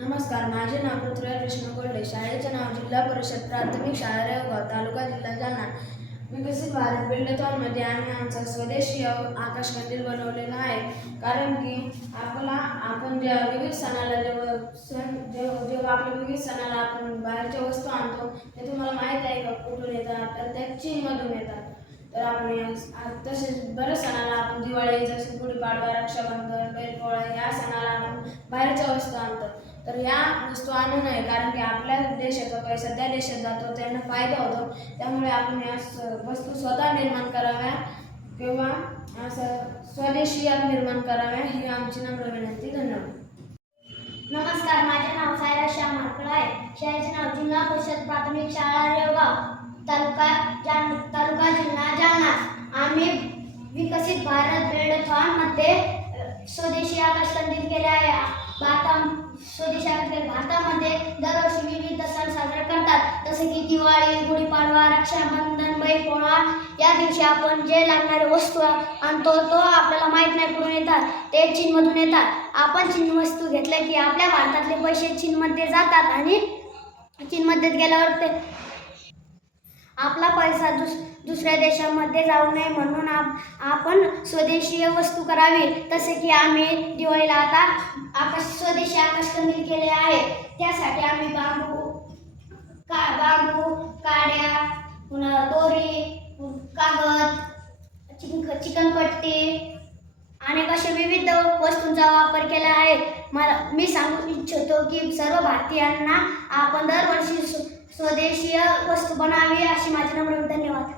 नमस्कार, माझे नाव पृथ्वीराज कृष्ण कोल्हे. शाळेचे नाव जिल्हा परिषद प्राथमिक शाळा रेवगाव, तालुका जिल्हा जालना. विकसित भारत बिल्डथॉनमध्ये आम्ही आमचा स्वदेशी आकाशकंदील बनवलेला आहे. कारण की आपण ज्या विविध सणाला जेव्हा आपल्या विविध सणाला आपण बाहेरच्या वस्तू आणतो ते तुम्हाला माहीत आहे का कुठून येतात? तर त्या चीनमधून येतात. तर आपण तसेच बऱ्याच सणाला आपण दिवाळी, जसे गुढीपाडवा, रक्षाबंधन, बैलपोळा या सणाला आपण बाहेरच्या वस्तू आणतो. तर या वस्तू आणू नये, कारण की आपल्या देशाचा पैसा त्या देशात जातो, त्यांना फायदा होतो. त्यामुळे आपण या वस्तू स्वतः निर्माण कराव्या किंवा असं स्वदेशी निर्माण कराव्या ही आमची नम्र विनंती. धन्यवाद. नमस्कार, माझे नाव सायरा श्याम मार्कळ आहे. शाळेचे नाव जिल्हा परिषद प्राथमिक शाळा रेवगाव, तालुका जिल्हा जालना. आम्ही विकसित भारत बिल्डथॉनमध्ये स्वदेशी आकाशकंदील केले आहे. स्वदेशी आकाशकंदील भारतामध्ये दरवर्षी विविध सण साजरे करतात, जसे की दिवाळी, गुढीपाडवा, रक्षाबंधन, बैलपोळा. या दिवशी आपण जे लागणारे वस्तू आणतो तो आपल्याला माहीत नाही कुठून येतात, ते चीनमधून येतात. आपण चीन वस्तू घेतल्या की आपल्या भारतातले पैसे चीनमध्ये जातात आणि चीनमध्ये गेल्यावर ते आपला पैसा दुसऱ्या देशामध्ये जाऊ नये म्हणून आपण स्वदेशी वस्तू करावी. तसे की आम्ही दिवाळीला आता स्वदेशी आकाशकंदील केले आहे. त्यासाठी आम्ही बांबू, काड्या, पुन्हा दोरी, कागद, चिकनपट्टी अनेक अशा विविध वस्तूंचा वापर केला आहे. मी सांगू इच्छितो की सर्व भारतीयांना आपण दरवर्षी स्वदेशी वस्तू बनावी अशी माझी नम्र. धन्यवाद.